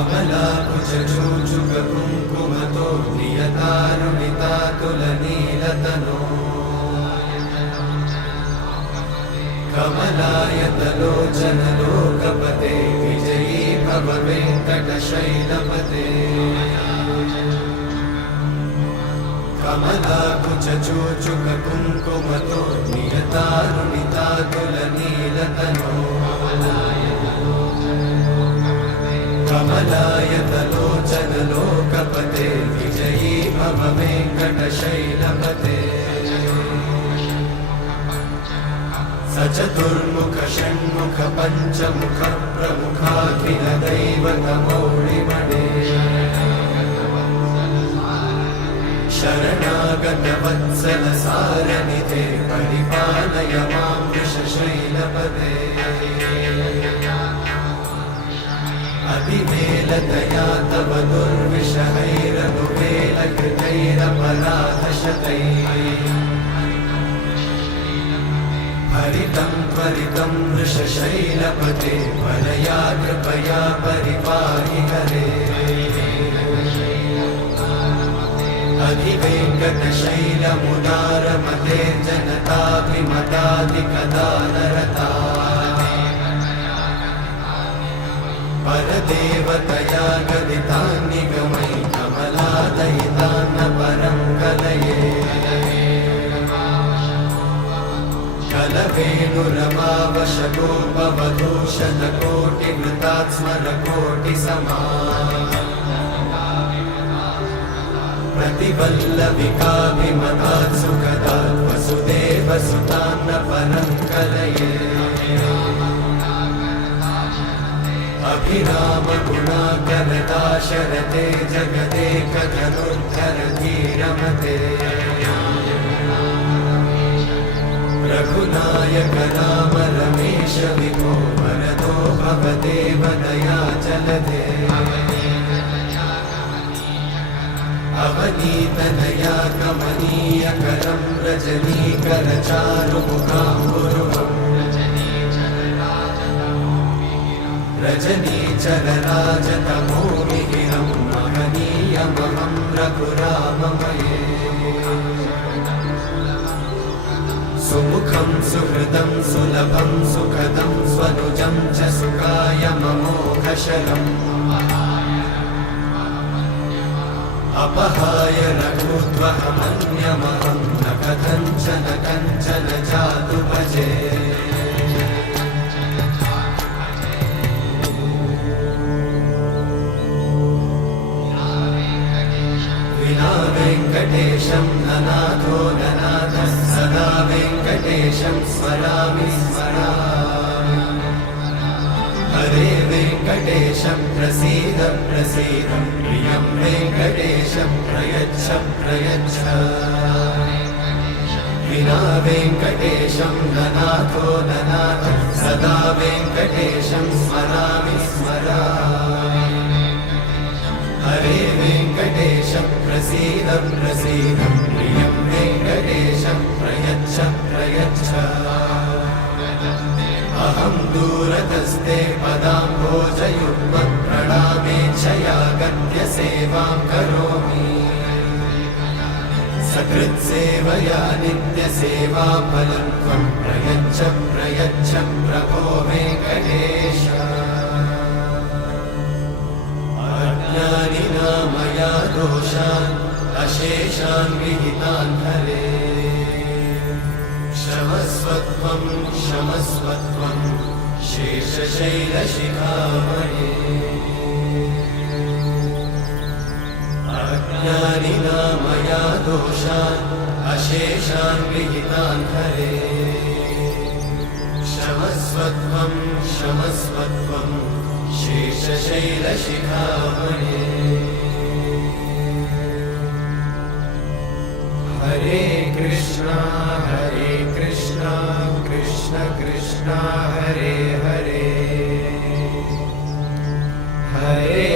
कमलाकुचूचुककुङ्कुमतो नियतारुणितातुलनीलतनो कमलायतलोचनलोकपते विजयी भव वेङ्कटशैलपते कमलाकुचूचुककुङ्कुमतो नियतारुणितातुलनीलतनो कमलायतलोचनलोकपते विजयी भव वेङ्कटशैलपते सचतुर्मुख षण्मुख पञ्चमुख प्रमुखाखिल दैवतमौळिमणे शरणागत वत्सल सारनिधे परिपालय मां वृषशैलपते अतिवेलतया तव दुर्विषहैरनुवेलकृतैरपराधशतैः हरितं त्वरितं वृषशैलपते वरया कृपया परिपाहि हरे अधिवेङ्कटशैलमुदारमते जनताभिमताधिकदानरता परदेवतया गदितान्निगमै कमलादयितान्न परं कलये कलवेणुरमावशतोपवधूशतकोटिवृतात् स्मरकोटिसमा प्रतिवल्लविकाभिमतात् सुखदात् वसुदेवसुतान्न परं कलये अभिरामगुणाकरदाशरथे जगदेकधनुर्धरधीरमते रघुनायक राम रमेश विभो वरदो भवदेव दयाचलधे अवनीतनया कमनीयकरं रजनीकरचारुमुखाम्बुरुहम् रजनीचरराजतमोमिहिरं महनीयमहं रघुराममये सुमुखं सुहृदं सुलभं सुखदं स्वनुजं च सुखायममोघशरम् अपहाय रघुत्वहमन्यमहं न कथञ्चन कञ्चन जातु भजे विना वेङ्कटेशं ननाथो ननाथः सदा वेङ्कटेशं स्मरामि स्मरामि हरे वेङ्कटेशं प्रसीद प्रसीद प्रियं वेङ्कटेशं प्रयच्छ प्रयच्छ विना वेङ्कटेशं ननाथो ननाथः सदा वेङ्कटेशं स्मरामि स्मरामि हरे वेङ्कटेशं प्रसीद प्रसीद प्रियं वेङ्कटेशं प्रयच्छ प्रयच्छ अहं दूरतस्ते पदाम्भोजयुग्मं प्रणामेच्छया गत्य सेवां करोमि सकृत्सेवया नित्यसेवाफलं त्वं प्रयच्छ प्रयच्छ प्रभो वेङ्कटेश अज्ञानिना मया दोषान् अशेषान् विहितान् हरे क्षमस्वत्वं क्षमस्वत्वं शेषशैलशिखामणे अज्ञानिना मया दोषान् अशेषान् विहितान् हरे क्षमस्वत्वं क्षमस्वत्वं शेषशैलशिखामणे हरे कृष्णा कृष्ण कृष्ण हरे हरे हरे